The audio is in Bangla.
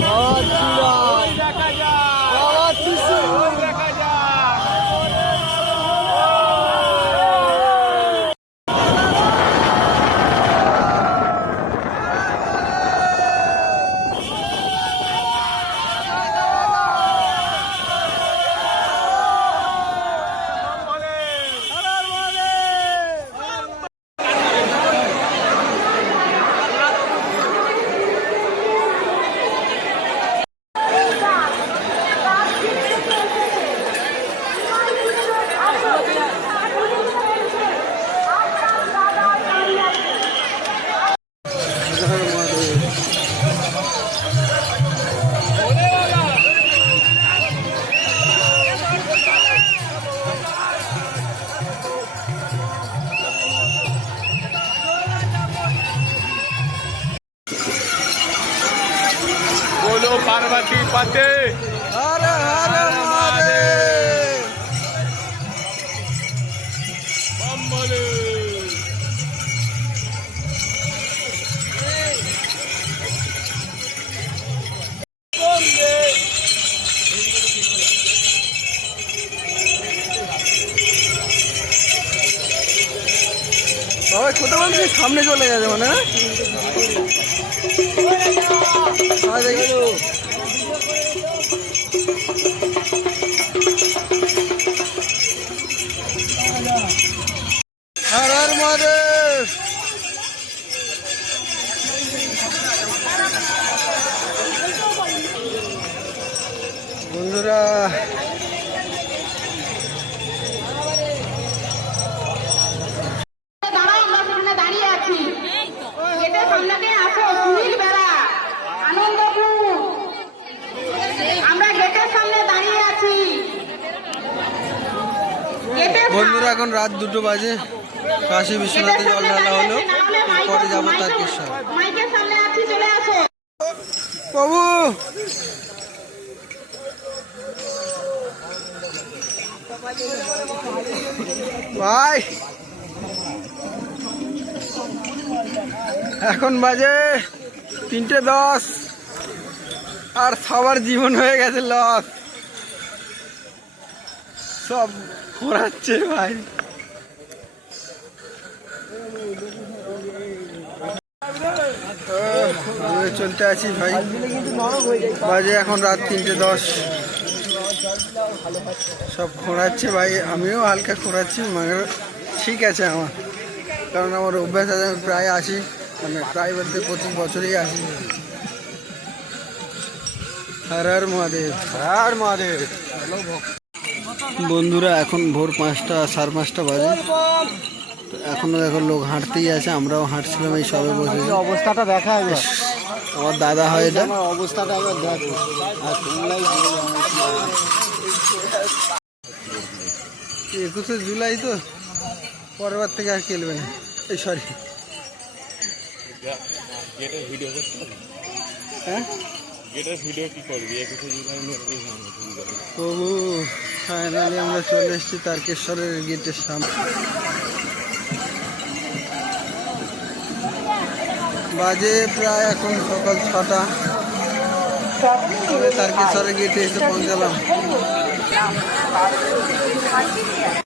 দেখা পার্বতী পতে হরে হরে ছোট বম্বলে সামনে চলে গেছে মানে? বন্ধুরা এখন রাত দুটো বাজে। কাশি বিশ্বনাথে জল ঢালা হলো। পরে যাব তারকেশ্বর মাইকের ভাই। এখন বাজে তিনটে দশ। আর সবার জীবন হয়ে গেছে লস সব ঘোরাচ্ছে ভাই। চলতে আছি ভাই। বাজে এখন রাত তিনটে দশ। সব খোঁড়াচ্ছে ভাই আমিও হালকা খোঁড়াচ্ছি মানে ঠিক আছে আমার। কারণ আমার অভ্যাস আছে আমি প্রায় আসি মানে প্রায় বলতে প্রতি বছরই আসি। হর হর মহাদেব। হর মহাদেব। বন্ধুরা এখন ভোর পাঁচটা সাড়ে পাঁচটা বাজে। এখনও দেখো লোক হাঁটতেই আছে আমরাও হাঁটছিলাম এই সবে বসে অবস্থাটা দেখা একবার আমার দাদা হয় এটা। আমার অবস্থাটা একবার দেখো। আর একুশে জুলাই তো পরের বার থেকে আর খেলবে না। এই সরি হ্যাঁ? নিয়ে প্রভু ফাইনালি আমরা চলে এসেছি তারকেশ্বরের গেটের সামনে। বাজে প্রায় এখন সকাল ছটা। তবে তারকেশ্বরের গেটে এসে পৌঁছালাম।